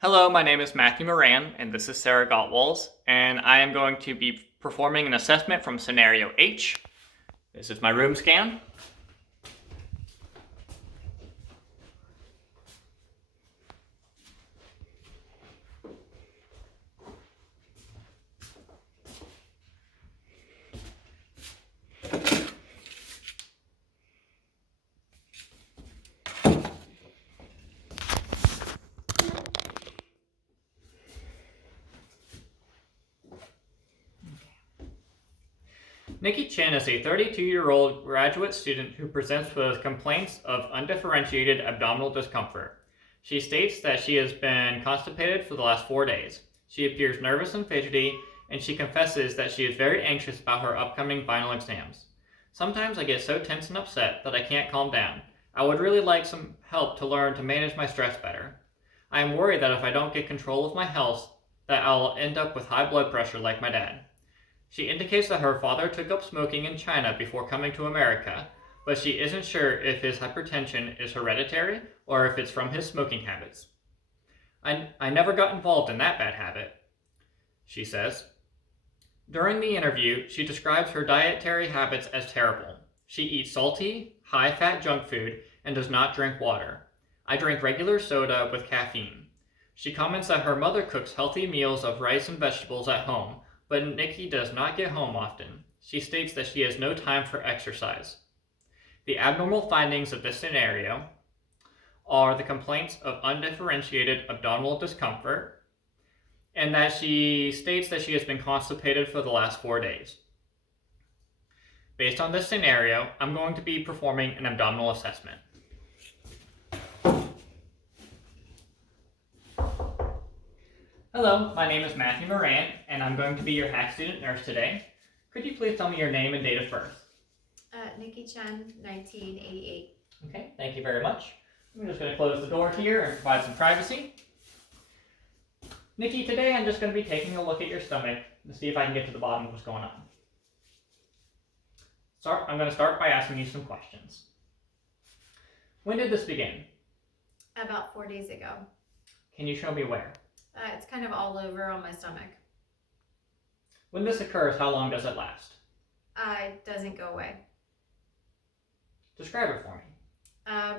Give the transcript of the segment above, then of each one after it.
Hello, my name is Matthew Moran, and this is Sarah Gottwals, and I am going to be performing an assessment from Scenario H. This is my room scan. Nikki Chen is a 32-year-old graduate student who presents with complaints of undifferentiated abdominal discomfort. She states that she has been constipated for the last 4 days. She appears nervous and fidgety, and she confesses that she is very anxious about her upcoming final exams. Sometimes I get so tense and upset that I can't calm down. I would really like some help to learn to manage my stress better. I am worried that if I don't get control of my health, that I'll end up with high blood pressure like my dad. She indicates that her father took up smoking in China before coming to America, but she isn't sure if his hypertension is hereditary or if it's from his smoking habits. I never got involved in that bad habit, she says. During the interview, she describes her dietary habits as terrible. She eats salty, high-fat junk food and does not drink water. I drink regular soda with caffeine. She comments that her mother cooks healthy meals of rice and vegetables at home, but Nikki does not get home often. She states that she has no time for exercise. The abnormal findings of this scenario are the complaints of undifferentiated abdominal discomfort, and that she states that she has been constipated for the last 4 days. Based on this scenario, I'm going to be performing an abdominal assessment. Hello, my name is Matthew Moran, and I'm going to be your Hack Student Nurse today. Could you please tell me your name and date of birth? Nikki Chen, 1988. Okay, thank you very much. I'm just going to close the door here and provide some privacy. Nikki, today I'm just going to be taking a look at your stomach to see if I can get to the bottom of what's going on. I'm going to start by asking you some questions. When did this begin? About 4 days ago. Can you show me where? It's kind of all over on my stomach. When this occurs, how long does it last? It doesn't go away. Describe it for me.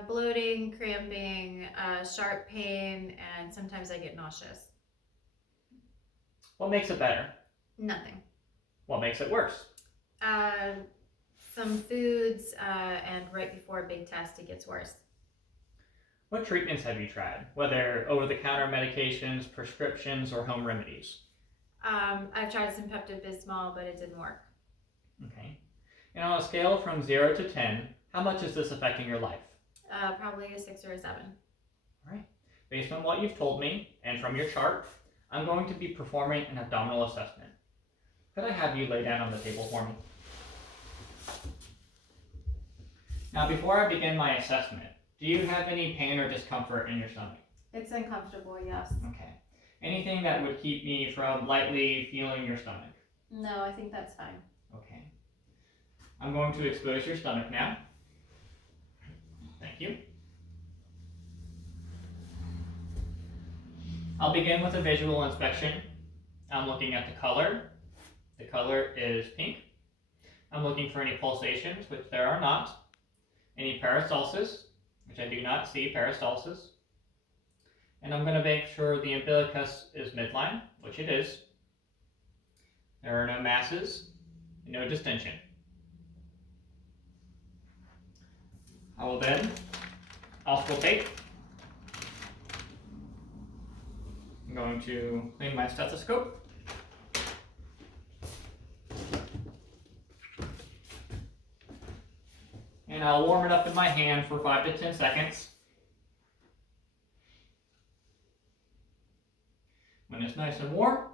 Bloating, cramping, sharp pain, and sometimes I get nauseous. What makes it better? Nothing. What makes it worse? Some foods, and right before a big test, it gets worse. What treatments have you tried, whether over-the-counter medications, prescriptions, or home remedies? I've tried some Pepto-Bismol, but it didn't work. Okay. And on a scale from 0 to 10, how much is this affecting your life? Probably a 6 or a 7. All right. Based on what you've told me and from your chart, I'm going to be performing an abdominal assessment. Could I have you lay down on the table for me? Now, before I begin my assessment, do you have any pain or discomfort in your stomach? It's uncomfortable, yes. Okay. Anything that would keep me from lightly feeling your stomach? No, I think that's fine. Okay. I'm going to expose your stomach now. Thank you. I'll begin with a visual inspection. I'm looking at the color. The color is pink. I'm looking for any pulsations, which there are not. Any peristalsis, which I do not see peristalsis. And I'm going to make sure the umbilicus is midline, which it is. There are no masses, and no distension. I will then auscultate. I'm going to clean my stethoscope. And I'll warm it up in my hand for 5 to 10 seconds. When it's nice and warm,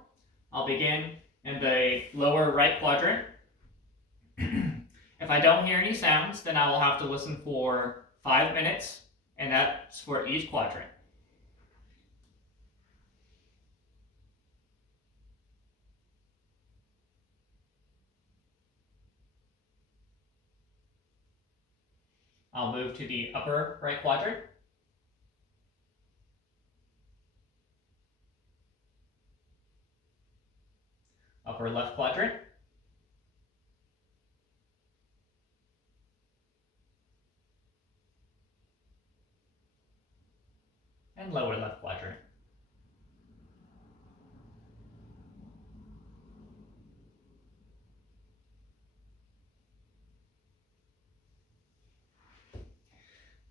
I'll begin in the lower right quadrant. If I don't hear any sounds, then I will have to listen for 5 minutes, and that's for each quadrant. I'll move to the upper right quadrant. upper left quadrant. And lower left quadrant.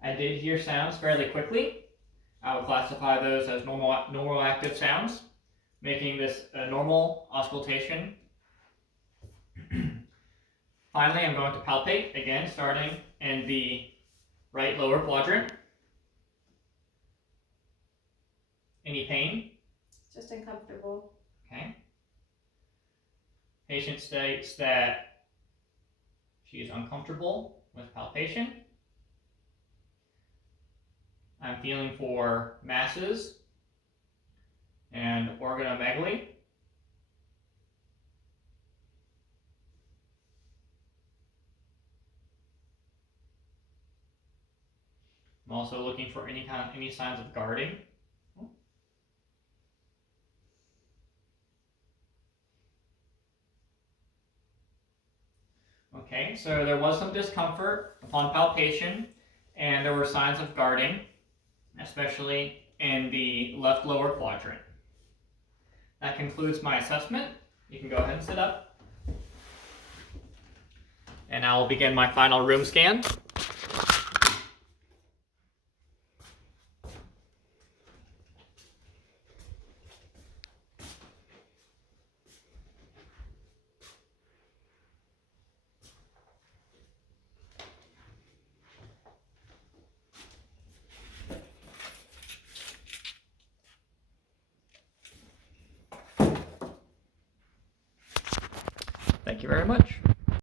I did hear sounds fairly quickly. I would classify those as normal active sounds, making this a normal auscultation. Finally, I'm going to palpate, again, starting in the right lower quadrant. Any pain? Just uncomfortable. Okay. Patient states that she is uncomfortable with palpation. I'm feeling for masses and organomegaly. I'm also looking for any signs of guarding. Okay, so there was some discomfort upon palpation, and there were signs of guarding, especially in the left lower quadrant. That concludes my assessment. You can go ahead and sit up. And I will begin my final room scan. Thank you very much.